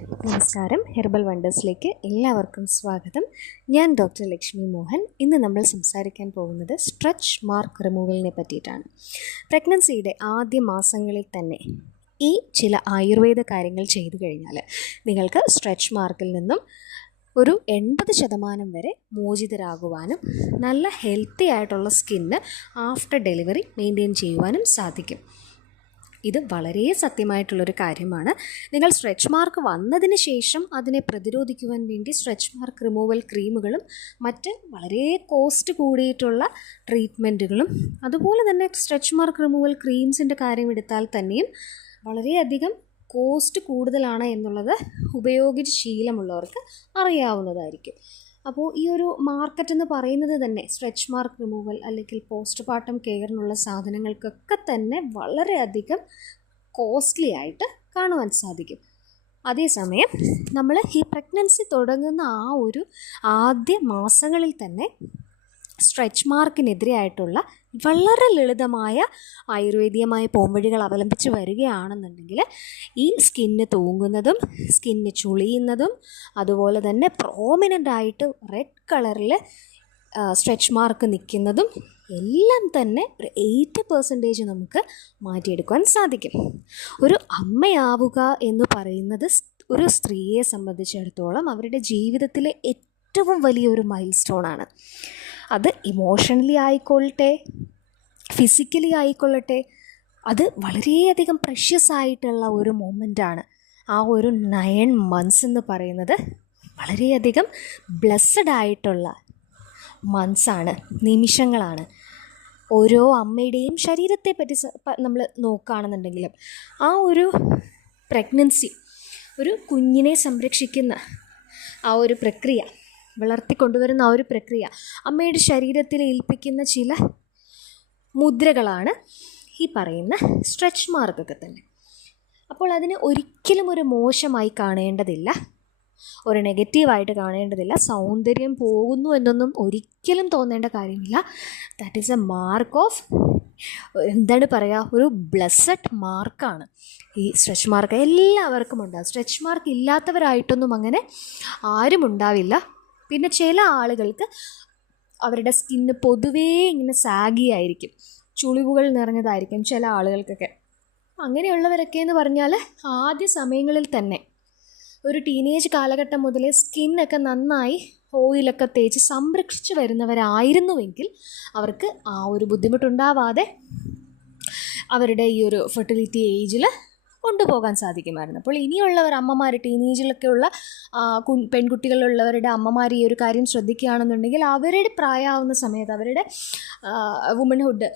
നമസ്കാരം. ഹെർബൽ വണ്ടേഴ്സിലേക്ക് എല്ലാവർക്കും സ്വാഗതം. ഞാൻ ഡോക്ടർ ലക്ഷ്മി മോഹൻ. ഇന്ന് നമ്മൾ സംസാരിക്കാൻ പോകുന്നത് സ്ട്രെച്ച് മാർക്ക് റിമൂവലിനെ പറ്റിയിട്ടാണ്. പ്രഗ്നൻസിയുടെ ആദ്യ മാസങ്ങളിൽ തന്നെ ഈ ചില ആയുർവേദ കാര്യങ്ങൾ ചെയ്തു കഴിഞ്ഞാൽ നിങ്ങൾക്ക് സ്ട്രെച്ച് മാർക്കിൽ നിന്നും ഒരു 80% വരെ മോചിതരാകുവാനും നല്ല ഹെൽത്തി ആയിട്ടുള്ള സ്കിന്ന് ആഫ്റ്റർ ഡെലിവറി മെയിൻറ്റെയിൻ ചെയ്യുവാനും സാധിക്കും. ഇത് വളരെ സത്യമായിട്ടുള്ളൊരു കാര്യമാണ്. നിങ്ങൾ സ്ട്രെച്ച് മാർക്ക് വന്നതിന് ശേഷം അതിനെ പ്രതിരോധിക്കുവാൻ വേണ്ടി സ്ട്രെച്ച് മാർക്ക് റിമൂവൽ ക്രീമുകളും മറ്റ് വളരെ കോസ്റ്റ് കൂടിയിട്ടുള്ള ട്രീറ്റ്മെൻറ്റുകളും അതുപോലെ തന്നെ സ്ട്രെച്ച് മാർക്ക് റിമൂവൽ ക്രീംസിൻ്റെ കാര്യം എടുത്താൽ തന്നെയും വളരെയധികം കോസ്റ്റ് കൂടുതലാണ് എന്നുള്ളത് ഉപയോഗിച്ച് ശീലമുള്ളവർക്ക് അറിയാവുന്നതായിരിക്കും. അപ്പോൾ ഈ ഒരു മാർക്കറ്റ് എന്ന് പറയുന്നത് തന്നെ സ്ട്രെച്ച് മാർക്ക് റിമൂവൽ അല്ലെങ്കിൽ പോസ്റ്റ് പാർട്ടം കെയറിനുള്ള സാധനങ്ങൾക്കൊക്കെ തന്നെ വളരെയധികം കോസ്റ്റ്ലി ആയിട്ട് കാണുവാൻ സാധിക്കും. അതേസമയം നമ്മൾ ഈ പ്രഗ്നൻസി തുടങ്ങുന്ന ആ ഒരു ആദ്യ മാസങ്ങളിൽ തന്നെ സ്ട്രെച്ച് മാർക്കിനെതിരെയായിട്ടുള്ള വളരെ ലളിതമായ ആയുർവേദീയമായ പോംവഴികൾ അവലംബിച്ച് വരികയാണെന്നുണ്ടെങ്കിൽ ഈ സ്കിന്ന് തൂങ്ങുന്നതും സ്കിന്ന് ചുളിയുന്നതും അതുപോലെ തന്നെ പ്രോമിനൻ്റ് ആയിട്ട് റെഡ് കളറിൽ സ്ട്രെച്ച് മാർക്ക് നിൽക്കുന്നതും എല്ലാം തന്നെ ഒരു 80% നമുക്ക് മാറ്റിയെടുക്കുവാൻ സാധിക്കും. ഒരു അമ്മയാവുക എന്ന് പറയുന്നത് ഒരു സ്ത്രീയെ സംബന്ധിച്ചിടത്തോളം അവരുടെ ജീവിതത്തിലെ ഏറ്റവും വലിയൊരു മൈൽ സ്റ്റോണാണ്. അത് ഇമോഷണലി ആയിക്കൊള്ളട്ടെ, ഫിസിക്കലി ആയിക്കൊള്ളട്ടെ, അത് വളരെയധികം പ്രഷ്യസ് ആയിട്ടുള്ള ഒരു മൊമെൻ്റാണ്. ആ ഒരു 9 months എന്ന് പറയുന്നത് വളരെയധികം ബ്ലെസ്സഡ് ആയിട്ടുള്ള മന്ത്സാണ്, നിമിഷങ്ങളാണ്. ഓരോ അമ്മയുടെയും ശരീരത്തെ പറ്റി നമ്മൾ നോക്കുകയാണെന്നുണ്ടെങ്കിലും ആ ഒരു പ്രഗ്നൻസി, ഒരു കുഞ്ഞിനെ സംരക്ഷിക്കുന്ന ആ ഒരു പ്രക്രിയ, വളർത്തിക്കൊണ്ടുവരുന്ന ആ ഒരു പ്രക്രിയ അമ്മയുടെ ശരീരത്തിൽ ഏൽപ്പിക്കുന്ന ചില മുദ്രകളാണ് ഈ പറയുന്ന സ്ട്രെച്ച് മാർക്കൊക്കെ തന്നെ. അപ്പോൾ അതിന് ഒരിക്കലും ഒരു മോശമായി കാണേണ്ടതില്ല, ഒരു നെഗറ്റീവായിട്ട് കാണേണ്ടതില്ല. സൗന്ദര്യം പോകുന്നു എന്നൊന്നും ഒരിക്കലും തോന്നേണ്ട കാര്യമില്ല. That is A mark of, എന്താണ് പറയുക, ഒരു ബ്ലെസ്സഡ് മാർക്കാണ് ഈ സ്ട്രെച്ച് മാർക്ക്. എല്ലാവർക്കും ഉണ്ടാകും. സ്ട്രെച്ച് മാർക്ക് ഇല്ലാത്തവരായിട്ടൊന്നും അങ്ങനെ ആരും ഉണ്ടാവില്ല. പിന്നെ ചില ആളുകൾക്ക് അവരുടെ സ്കിന്ന് പൊതുവേ ഇങ്ങനെ സാഗി ആയിരിക്കും, ചുളിവുകൾ നിറഞ്ഞതായിരിക്കും ചില ആളുകൾക്കൊക്കെ. അങ്ങനെയുള്ളവരൊക്കെ എന്ന് പറഞ്ഞാൽ ആദ്യ സമയങ്ങളിൽ തന്നെ ഒരു ടീനേജ് കാലഘട്ടം മുതലേ സ്കിന്നൊക്കെ നന്നായി ഓയിലൊക്കെ തേച്ച് സംരക്ഷിച്ച് വരുന്നവരായിരുന്നുവെങ്കിൽ അവർക്ക് ആ ഒരു ബുദ്ധിമുട്ടുണ്ടാവാതെ അവരുടെ ഈ ഒരു ഫെർട്ടിലിറ്റി ഏജിൽ കൊണ്ടുപോകാൻ സാധിക്കുമായിരുന്നു. അപ്പോൾ ഇനിയുള്ളവർ അമ്മമാർ, ടീനേജിലൊക്കെ ഉള്ള പെൺകുട്ടികളുള്ളവരുടെ അമ്മമാർ ഈ ഒരു കാര്യം ശ്രദ്ധിക്കുകയാണെന്നുണ്ടെങ്കിൽ അവരുടെ പ്രായമാവുന്ന സമയത്ത്, അവരുടെ വുമൺഹുഡ്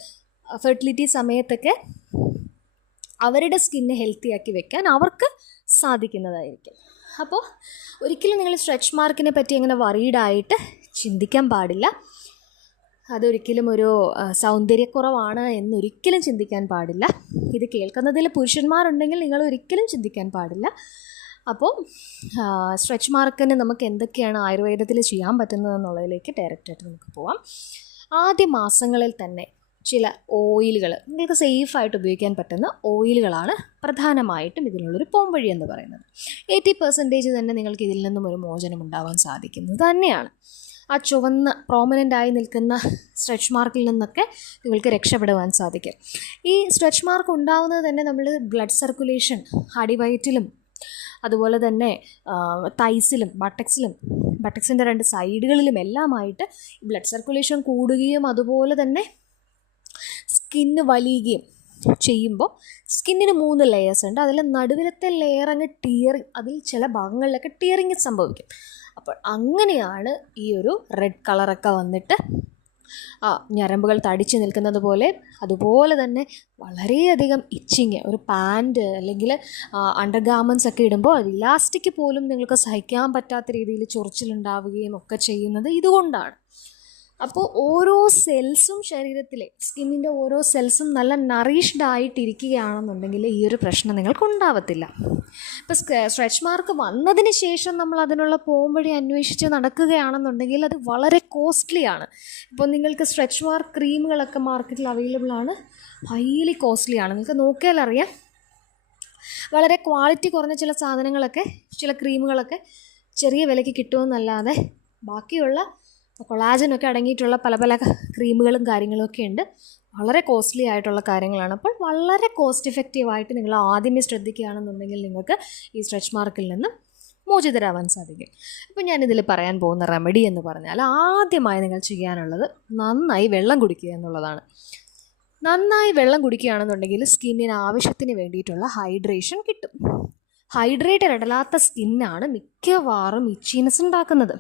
ഫെർട്ടിലിറ്റി സമയത്തൊക്കെ അവരുടെ സ്കിന്ന് ഹെൽത്തിയാക്കി വെക്കാൻ അവർക്ക് സാധിക്കുന്നതായിരിക്കും. അപ്പോൾ ഒരിക്കലും നിങ്ങൾ സ്ട്രെച്ച് മാർക്കിനെ പറ്റി അങ്ങനെ വറീഡായിട്ട് ചിന്തിക്കാൻ പാടില്ല. അതൊരിക്കലും ഒരു സൗന്ദര്യക്കുറവാണ് എന്നൊരിക്കലും ചിന്തിക്കാൻ പാടില്ല. ഇത് കേൾക്കുന്നതിൽ പുരുഷന്മാരുണ്ടെങ്കിൽ നിങ്ങൾ ഒരിക്കലും ചിന്തിക്കാൻ പാടില്ല. അപ്പോൾ സ്ട്രെച്ച് മാർക്കിന് നമുക്ക് എന്തൊക്കെയാണ് ആയുർവേദത്തിൽ ചെയ്യാൻ പറ്റുന്നതെന്നുള്ളതിലേക്ക് ഡയറക്റ്റായിട്ട് നമുക്ക് പോവാം. ആദ്യ മാസങ്ങളിൽ തന്നെ ചില ഓയിലുകൾ, നിങ്ങൾക്ക് സേഫായിട്ട് ഉപയോഗിക്കാൻ പറ്റുന്ന ഓയിലുകളാണ് പ്രധാനമായിട്ടും ഇതിനുള്ളൊരു പോംവഴി എന്ന് പറയുന്നത്. 80% തന്നെ നിങ്ങൾക്ക് ഇതിൽ നിന്നും ഒരു മോചനം ഉണ്ടാവാൻ സാധിക്കുന്നത് തന്നെയാണ്. ആ ചുവന്ന പ്രോമിനൻ്റായി നിൽക്കുന്ന സ്ട്രെച്ച് മാർക്കിൽ നിന്നൊക്കെ നിങ്ങൾക്ക് രക്ഷപ്പെടുവാൻ സാധിക്കും. ഈ സ്ട്രെച്ച് മാർക്ക് ഉണ്ടാവുന്നത് തന്നെ നമ്മൾ ബ്ലഡ് സർക്കുലേഷൻ അടിവയറ്റിലും അതുപോലെ തന്നെ തൈസിലും ബട്ടക്സിൻ്റെ 2 സൈഡുകളിലും എല്ലാമായിട്ട് ബ്ലഡ് സർക്കുലേഷൻ കൂടുകയും അതുപോലെ തന്നെ സ്കിന്ന് വലിയുകയും ചെയ്യുമ്പോൾ സ്കിന്നിന് 3 ലെയേഴ്സ് ഉണ്ട്. അതിൽ നടുവിലത്തെ ലെയർ അങ്ങ് അതിൽ ചില ഭാഗങ്ങളിലൊക്കെ ടിയറിങ് സംഭവിക്കും. അപ്പോൾ അങ്ങനെയാണ് ഈ ഒരു റെഡ് കളറൊക്കെ വന്നിട്ട് ഞരമ്പുകൾ തടിച്ച് നിൽക്കുന്നത് പോലെ, അതുപോലെ തന്നെ വളരെയധികം ഇച്ചിങ്, ഒരു പാൻറ് അല്ലെങ്കിൽ അണ്ടർ ഗാർമെൻറ്റ്സ് ഒക്കെ ഇടുമ്പോൾ അത് ഇലാസ്റ്റിക് പോലും നിങ്ങൾക്ക് സഹിക്കാൻ പറ്റാത്ത രീതിയിൽ ചൊറിച്ചിലുണ്ടാവുകയും ഒക്കെ ചെയ്യുന്നത് ഇതുകൊണ്ടാണ്. അപ്പോൾ ഓരോ സെൽസും ശരീരത്തിലെ സ്കിന്നിൻ്റെ ഓരോ സെൽസും നല്ല നറിഷ്ഡ് ആയിട്ടിരിക്കുകയാണെന്നുണ്ടെങ്കിൽ ഈ ഒരു പ്രശ്നം നിങ്ങൾക്ക് ഉണ്ടാവത്തില്ല. ഇപ്പോൾ സ്ട്രെച്ച് മാർക്ക് വന്നതിന് ശേഷം നമ്മൾ അതിനുള്ള പോംവഴി അന്വേഷിച്ച് നടക്കുകയാണെന്നുണ്ടെങ്കിൽ അത് വളരെ കോസ്റ്റ്ലിയാണ്. ഇപ്പോൾ നിങ്ങൾക്ക് സ്ട്രെച്ച് മാർക്ക് ക്രീമുകളൊക്കെ മാർക്കറ്റിൽ അവൈലബിൾ ആണ്, ഹൈലി കോസ്റ്റ്ലിയാണ്. നിങ്ങൾക്ക് നോക്കിയാൽ അറിയാം. വളരെ ക്വാളിറ്റി കുറഞ്ഞ ചില സാധനങ്ങളൊക്കെ, ചില ക്രീമുകളൊക്കെ ചെറിയ വിലയ്ക്ക് കിട്ടുമെന്നല്ലാതെ ബാക്കിയുള്ള കൊളാജനൊക്കെ അടങ്ങിയിട്ടുള്ള പല പല ക്രീമുകളും കാര്യങ്ങളൊക്കെ ഉണ്ട്. വളരെ കോസ്റ്റ്ലി ആയിട്ടുള്ള കാര്യങ്ങളാണ്. അപ്പോൾ വളരെ കോസ്റ്റ് എഫക്റ്റീവായിട്ട് നിങ്ങൾ ആദ്യമേ ശ്രദ്ധിക്കുകയാണെന്നുണ്ടെങ്കിൽ നിങ്ങൾക്ക് ഈ സ്ട്രെച്ച് മാർക്കിൽ നിന്ന് മോചിതരാവാൻ സാധിക്കും. ഇപ്പോൾ ഞാനിതിൽ പറയാൻ പോകുന്ന റെമഡി എന്ന് പറഞ്ഞാൽ ആദ്യമായി നിങ്ങൾ ചെയ്യാനുള്ളത് നന്നായി വെള്ളം കുടിക്കുക എന്നുള്ളതാണ്. നന്നായി വെള്ളം കുടിക്കുകയാണെന്നുണ്ടെങ്കിൽ സ്കിന്നിന് ആവശ്യത്തിന് വേണ്ടിയിട്ടുള്ള ഹൈഡ്രേഷൻ കിട്ടും. ഹൈഡ്രേറ്റഡ് അല്ലാത്ത സ്കിന്നാണ് മിക്കവാറും ഇച്ചിനെസ് ഉണ്ടാക്കുന്നത്.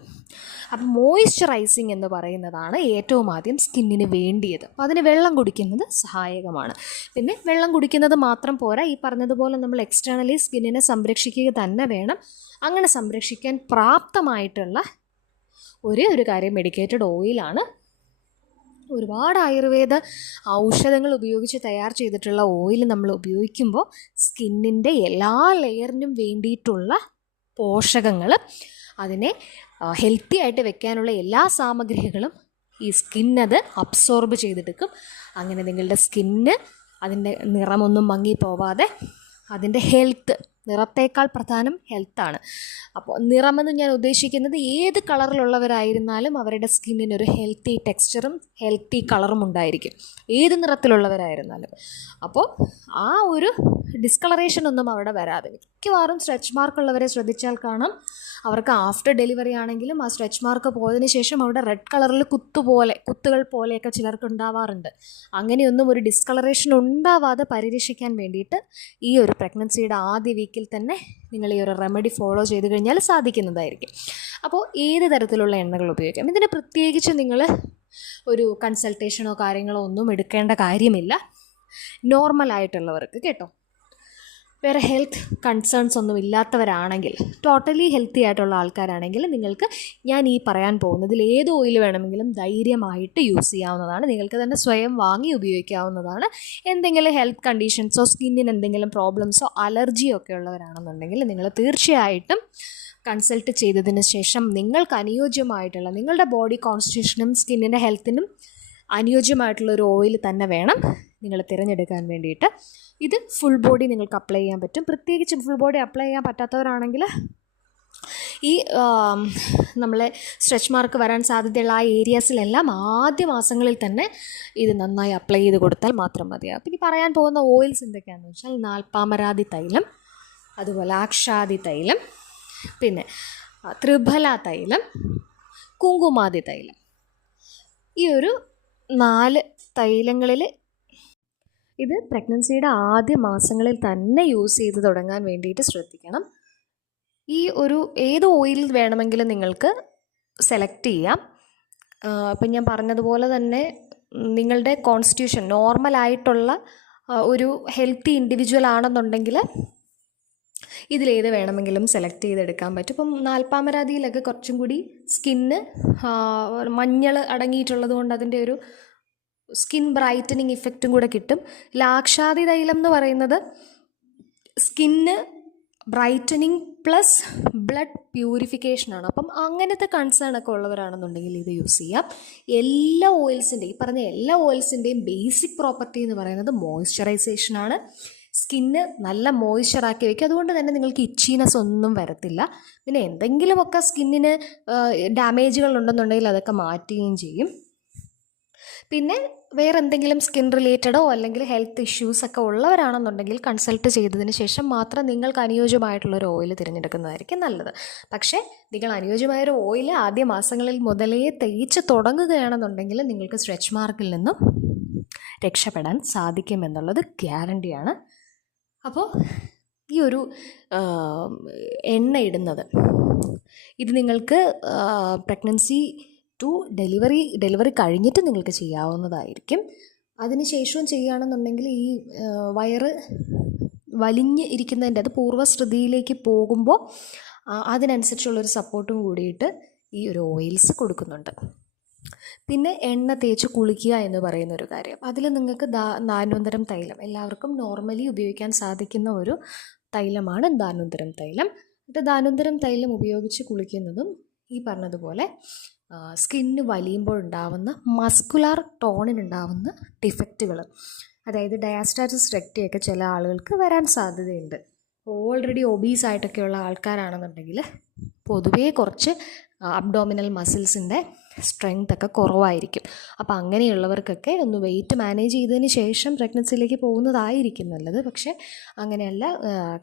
അപ്പം മോയ്സ്ചറൈസിങ് എന്ന് പറയുന്നതാണ് ഏറ്റവും ആദ്യം സ്കിന്നിന് വേണ്ടിയത്. അപ്പോൾ അതിന് വെള്ളം കുടിക്കുന്നത് സഹായകമാണ്. പിന്നെ വെള്ളം കുടിക്കുന്നത് മാത്രം പോരാ, ഈ പറഞ്ഞതുപോലെ നമ്മൾ എക്സ്റ്റേണലി സ്കിന്നിനെ സംരക്ഷിക്കുക തന്നെ വേണം. അങ്ങനെ സംരക്ഷിക്കാൻ പ്രാപ്തമായിട്ടുള്ള ഒരേ ഒരു കാര്യം മെഡിക്കേറ്റഡ് ഓയിലാണ്. ഒരുപാട് ആയുർവേദ ഔഷധങ്ങൾ ഉപയോഗിച്ച് തയ്യാർ ചെയ്തിട്ടുള്ള ഓയിൽ നമ്മൾ ഉപയോഗിക്കുമ്പോൾ സ്കിന്നിൻ്റെ എല്ലാ ലെയറിനും വേണ്ടിയിട്ടുള്ള പോഷകങ്ങൾ, അതിനെ ഹെൽത്തി ആയിട്ട് വെക്കാനുള്ള എല്ലാ സാമഗ്രികളും ഈ സ്കിന്നത് അബ്സോർബ് ചെയ്തെടുക്കും. അങ്ങനെ നിങ്ങളുടെ സ്കിന്ന് അതിൻ്റെ നിറമൊന്നും മങ്ങിപ്പോവാതെ അതിൻ്റെ ഹെൽത്ത്, നിറത്തേക്കാൾ പ്രധാനം ഹെൽത്താണ്. അപ്പോൾ നിറമെന്ന് ഞാൻ ഉദ്ദേശിക്കുന്നത് ഏത് കളറിലുള്ളവരായിരുന്നാലും അവരുടെ സ്കിന്നിനൊരു ഹെൽത്തി ടെക്സ്ചറും ഹെൽത്തി കളറും ഉണ്ടായിരിക്കും, ഏത് നിറത്തിലുള്ളവരായിരുന്നാലും. അപ്പോൾ ആ ഒരു ഡിസ്കളറേഷൻ ഒന്നും അവിടെ വരാതെ, മിക്കവാറും സ്ട്രെച്ച് മാർക്കുള്ളവരെ ശ്രദ്ധിച്ചാൽ കാണാം, അവർക്ക് ആഫ്റ്റർ ഡെലിവറി ആണെങ്കിലും ആ സ്ട്രെച്ച് മാർക്ക് പോയതിന് ശേഷം അവിടെ റെഡ് കളറിൽ കുത്തുകൾ പോലെയൊക്കെ ചിലർക്ക് ഉണ്ടാവാറുണ്ട്. അങ്ങനെയൊന്നും ഒരു ഡിസ്കളറേഷൻ ഉണ്ടാവാതെ പരിരക്ഷിക്കാൻ വേണ്ടിയിട്ട് ഈ ഒരു പ്രഗ്നൻസിയുടെ ആദ്യ വീക്കിൽ തന്നെ നിങ്ങൾ ഈ ഒരു റെമഡി ഫോളോ ചെയ്ത് കഴിഞ്ഞാൽ സാധിക്കുന്നതായിരിക്കും. അപ്പോൾ ഏത് തരത്തിലുള്ള എണ്ണകൾ ഉപയോഗിക്കാം. ഇതിന് പ്രത്യേകിച്ച് നിങ്ങൾ ഒരു കൺസൾട്ടേഷനോ കാര്യങ്ങളോ ഒന്നും എടുക്കേണ്ട കാര്യമില്ല. നോർമലായിട്ടുള്ളവർക്ക് കേട്ടോ, വേറെ ഹെൽത്ത് കൺസേൺസ് ഒന്നും ഇല്ലാത്തവരാണെങ്കിൽ, ടോട്ടലി ഹെൽത്തി ആയിട്ടുള്ള ആൾക്കാരാണെങ്കിൽ നിങ്ങൾക്ക് ഞാൻ ഈ പറയാൻ പോകുന്നതിൽ ഏത് ഓയിൽ വേണമെങ്കിലും ധൈര്യമായിട്ട് യൂസ് ചെയ്യാവുന്നതാണ്. നിങ്ങൾക്ക് തന്നെ സ്വയം വാങ്ങി ഉപയോഗിക്കാവുന്നതാണ്. എന്തെങ്കിലും ഹെൽത്ത് കണ്ടീഷൻസോ സ്കിന്നിന് എന്തെങ്കിലും പ്രോബ്ലംസോ അലർജിയോ ഒക്കെ ഉള്ളവരാണെന്നുണ്ടെങ്കിൽ നിങ്ങൾ തീർച്ചയായിട്ടും കൺസൾട്ട് ചെയ്തതിന് ശേഷം നിങ്ങൾക്ക് അനുയോജ്യമായിട്ടുള്ള, നിങ്ങളുടെ ബോഡി കോൺസ്റ്റിറ്റ്യൂഷനും സ്കിന്നിൻ്റെ ഹെൽത്തിനും അനുയോജ്യമായിട്ടുള്ളൊരു ഓയിൽ തന്നെ വേണം നിങ്ങൾ തിരഞ്ഞെടുക്കാൻ വേണ്ടിയിട്ട്. ഇത് ഫുൾ ബോഡി നിങ്ങൾക്ക് അപ്ലൈ ചെയ്യാൻ പറ്റും. പ്രത്യേകിച്ചും ഫുൾ ബോഡി അപ്ലൈ ചെയ്യാൻ പറ്റാത്തവരാണെങ്കിൽ ഈ നമ്മളെ സ്ട്രെച്ച് മാർക്ക് വരാൻ സാധ്യതയുള്ള ആ ഏരിയാസിലെല്ലാം ആദ്യ മാസങ്ങളിൽ തന്നെ ഇത് നന്നായി അപ്ലൈ ചെയ്ത് കൊടുത്താൽ മാത്രം മതിയാകും. പിന്നെ പറയാൻ പോകുന്ന ഓയിൽസ് എന്തൊക്കെയാണെന്ന് വെച്ചാൽ നാൽപ്പാമരാതി തൈലം, അതുപോലെ ആക്ഷാദി തൈലം, പിന്നെ ത്രിഫല തൈലം, കുങ്കുമാതി തൈലം. ഈ ഒരു 4 തൈലങ്ങളിൽ ഇത് പ്രഗ്നൻസിയുടെ ആദ്യ മാസങ്ങളിൽ തന്നെ യൂസ് ചെയ്ത് തുടങ്ങാൻ വേണ്ടിയിട്ട് ശ്രദ്ധിക്കണം. ഈ ഒരു ഏത് ഓയിൽ വേണമെങ്കിലും നിങ്ങൾക്ക് സെലക്ട് ചെയ്യാം. ഇപ്പം ഞാൻ പറഞ്ഞതുപോലെ തന്നെ നിങ്ങളുടെ കോൺസ്റ്റിറ്റ്യൂഷൻ നോർമലായിട്ടുള്ള ഒരു ഹെൽത്തി ഇൻഡിവിജ്വൽ ആണെന്നുണ്ടെങ്കിൽ ഇതിലേത് വേണമെങ്കിലും സെലക്ട് ചെയ്തെടുക്കാൻ പറ്റും. ഇപ്പം നാൽപ്പാമരാതിയിലൊക്കെ കുറച്ചും കൂടി സ്കിന്ന് മഞ്ഞൾ അടങ്ങിയിട്ടുള്ളത് കൊണ്ട് അതിൻ്റെ ഒരു സ്കിൻ ബ്രൈറ്റനിങ് ഇഫക്റ്റും കൂടെ കിട്ടും. ലാക്ഷാദി തൈലം എന്ന് പറയുന്നത് സ്കിന്ന് ബ്രൈറ്റനിങ് പ്ലസ് ബ്ലഡ് പ്യൂരിഫിക്കേഷനാണ്. അപ്പം അങ്ങനത്തെ കൺസേൺ ഒക്കെ ഉള്ളവരാണെന്നുണ്ടെങ്കിൽ ഇത് യൂസ് ചെയ്യാം. എല്ലാ ഓയിൽസിൻ്റെയും, ഈ പറഞ്ഞ എല്ലാ ഓയിൽസിൻ്റെയും ബേസിക് പ്രോപ്പർട്ടി എന്ന് പറയുന്നത് മോയ്സ്ചറൈസേഷനാണ്. സ്കിന്ന് നല്ല മോയ്സ്ചറാക്കി വയ്ക്കുക. അതുകൊണ്ട് തന്നെ നിങ്ങൾക്ക് ഇച്ചീനെസ് ഒന്നും വരത്തില്ല. പിന്നെ എന്തെങ്കിലുമൊക്കെ സ്കിന്നിന് ഡാമേജുകൾ ഉണ്ടെന്നുണ്ടെങ്കിൽ അതൊക്കെ മാറ്റുകയും ചെയ്യും. പിന്നെ വേറെ എന്തെങ്കിലും സ്കിൻ റിലേറ്റഡോ അല്ലെങ്കിൽ ഹെൽത്ത് ഇഷ്യൂസൊക്കെ ഉള്ളവരാണെന്നുണ്ടെങ്കിൽ കൺസൾട്ട് ചെയ്തതിന് ശേഷം മാത്രം നിങ്ങൾക്ക് അനുയോജ്യമായിട്ടുള്ളൊരു ഓയിൽ തിരഞ്ഞെടുക്കുന്നതായിരിക്കും നല്ലത്. പക്ഷേ നിങ്ങൾ അനുയോജ്യമായൊരു ഓയിൽ ആദ്യ മാസങ്ങളിൽ മുതലേ തേച്ച് തുടങ്ങുകയാണെന്നുണ്ടെങ്കിൽ നിങ്ങൾക്ക് സ്ട്രെച്ച് മാർക്കിൽ നിന്നും രക്ഷപ്പെടാൻ സാധിക്കുമെന്നുള്ളത് ഗ്യാരണ്ടിയാണ്. അപ്പോൾ ഈ ഒരു എണ്ണ ഇടുന്നത് ഇത് നിങ്ങൾക്ക് പ്രഗ്നൻസി ടു ഡെലിവറി കഴിഞ്ഞിട്ട് നിങ്ങൾക്ക് ചെയ്യാവുന്നതായിരിക്കും. അതിനുശേഷവും ചെയ്യുകയാണെന്നുണ്ടെങ്കിൽ ഈ വയറ് വലിഞ്ഞ് ഇരിക്കുന്നതിൻ്റെ, അത് പൂർവ്വസ്ഥിതിയിലേക്ക് പോകുമ്പോൾ അതിനനുസരിച്ചുള്ളൊരു സപ്പോർട്ടും കൂടിയിട്ട് ഈ ഒരു ഓയിൽസ് കൊടുക്കുന്നുണ്ട്. പിന്നെ എണ്ണ തേച്ച് കുളിക്കുക എന്ന് പറയുന്നൊരു കാര്യം, അതിൽ നിങ്ങൾക്ക് ധാന്വന്തരം തൈലം, എല്ലാവർക്കും നോർമലി ഉപയോഗിക്കാൻ സാധിക്കുന്ന ഒരു തൈലമാണ് ധാന്വന്തരം തൈലം. ഇത് ധാന്വന്തരം തൈലം ഉപയോഗിച്ച് കുളിക്കുന്നതും ഈ പറഞ്ഞതുപോലെ സ്കിന്ന് വലിയുമ്പോഴുണ്ടാവുന്ന മസ്കുലാർ ടോണിനുണ്ടാവുന്ന ഡിഫക്റ്റുകൾ, അതായത് ഡയാസ്റ്റാറ്റിസ് റെക്റ്റിയൊക്കെ ചില ആളുകൾക്ക് വരാൻ സാധ്യതയുണ്ട്. ഓൾറെഡി ഒബീസ് ആയിട്ടൊക്കെയുള്ള ആൾക്കാരാണെന്നുണ്ടെങ്കിൽ പൊതുവേ കുറച്ച് അബ്ഡോമിനൽ മസിൽസിൻ്റെ സ്ട്രെങ്ത് ഒക്കെ കുറവായിരിക്കും. അപ്പോൾ അങ്ങനെയുള്ളവർക്കൊക്കെ ഒന്ന് വെയിറ്റ് മാനേജ് ചെയ്തതിന് ശേഷം പ്രഗ്നൻസിയിലേക്ക് പോകുന്നതായിരിക്കും നല്ലത്. പക്ഷേ അങ്ങനെയല്ല,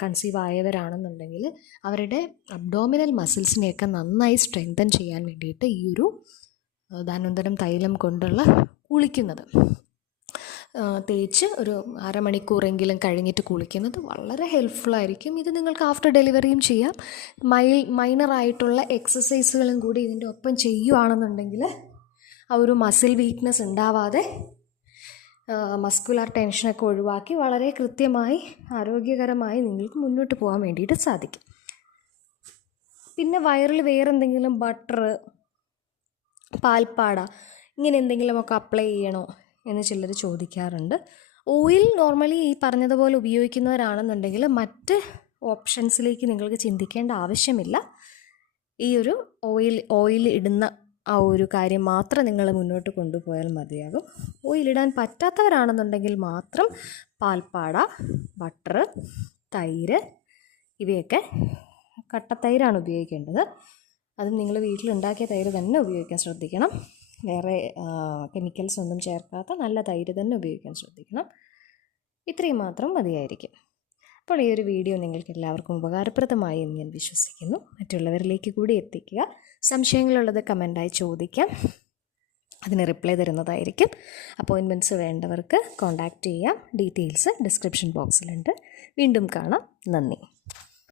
കൺസീവ് ആയവരാണെന്നുണ്ടെങ്കിൽ അവരുടെ അബ്ഡോമിനൽ മസിൽസിനെയൊക്കെ നന്നായി സ്ട്രെങ്തൻ ചെയ്യാൻ വേണ്ടിയിട്ട് ഈ ഒരു ധാന്വന്തരം തൈലം കൊണ്ടുള്ള കുളിക്കുന്നത് തേച്ച് ഒരു അരമണിക്കൂറെങ്കിലും കഴിഞ്ഞിട്ട് കുളിക്കുന്നത് വളരെ ഹെൽപ്ഫുള്ളായിരിക്കും. ഇത് നിങ്ങൾക്ക് ആഫ്റ്റർ ഡെലിവറിയും ചെയ്യാം. മൈനറായിട്ടുള്ള എക്സസൈസുകളും കൂടി ഇതിൻ്റെ ഒപ്പം ചെയ്യുകയാണെന്നുണ്ടെങ്കിൽ ആ ഒരു മസിൽ വീക്ക്നെസ് ഉണ്ടാവാതെ മസ്കുലർ ടെൻഷനൊക്കെ ഒഴിവാക്കി വളരെ കൃത്യമായി ആരോഗ്യകരമായി നിങ്ങൾക്ക് മുന്നോട്ട് പോകാൻ വേണ്ടിയിട്ട് സാധിക്കും. പിന്നെ വയറിൽ വേറെന്തെങ്കിലും ബട്ടർ, പാൽപ്പാട ഇങ്ങനെ എന്തെങ്കിലുമൊക്കെ അപ്ലൈ ചെയ്യണോ എന്ന് ചിലർ ചോദിക്കാറുണ്ട്. ഓയിൽ നോർമലി ഈ പറഞ്ഞതുപോലെ ഉപയോഗിക്കുന്നവരാണെന്നുണ്ടെങ്കിൽ മറ്റ് ഓപ്ഷൻസിലേക്ക് നിങ്ങൾക്ക് ചിന്തിക്കേണ്ട ആവശ്യമില്ല. ഈ ഒരു ഓയിൽ ഇടുന്ന ആ ഒരു കാര്യം മാത്രം നിങ്ങൾ മുന്നോട്ട് കൊണ്ടുപോയാൽ മതിയാകും. ഓയിലിടാൻ പറ്റാത്തവരാണെന്നുണ്ടെങ്കിൽ മാത്രം പാൽപ്പാട, ബട്ടർ, തൈര്, ഇവയൊക്കെ കട്ടത്തൈരാണ് ഉപയോഗിക്കേണ്ടത്. അതും നിങ്ങൾ വീട്ടിലുണ്ടാക്കിയ തൈര് തന്നെ ഉപയോഗിക്കാൻ ശ്രദ്ധിക്കണം. വേറെ കെമിക്കൽസ് ഒന്നും ചേർക്കാത്ത നല്ല തൈര് തന്നെ ഉപയോഗിക്കാൻ ശ്രദ്ധിക്കണം. ഇത്രയും മാത്രം മതിയായിരിക്കും. അപ്പോൾ ഈ ഒരു വീഡിയോ നിങ്ങൾക്ക് എല്ലാവർക്കും ഉപകാരപ്രദമായി എന്ന് ഞാൻ വിശ്വസിക്കുന്നു. മറ്റുള്ളവരിലേക്ക് കൂടി എത്തിക്കുക. സംശയങ്ങളുള്ളത് കമൻറ്റായി ചോദിക്കാം, അതിന് റിപ്ലൈ തരുന്നതായിരിക്കും. അപ്പോയിൻമെൻറ്റ്സ് വേണ്ടവർക്ക് കോൺടാക്റ്റ് ചെയ്യാം. ഡീറ്റെയിൽസ് ഡിസ്ക്രിപ്ഷൻ ബോക്സിലുണ്ട്. വീണ്ടും കാണാം. നന്ദി.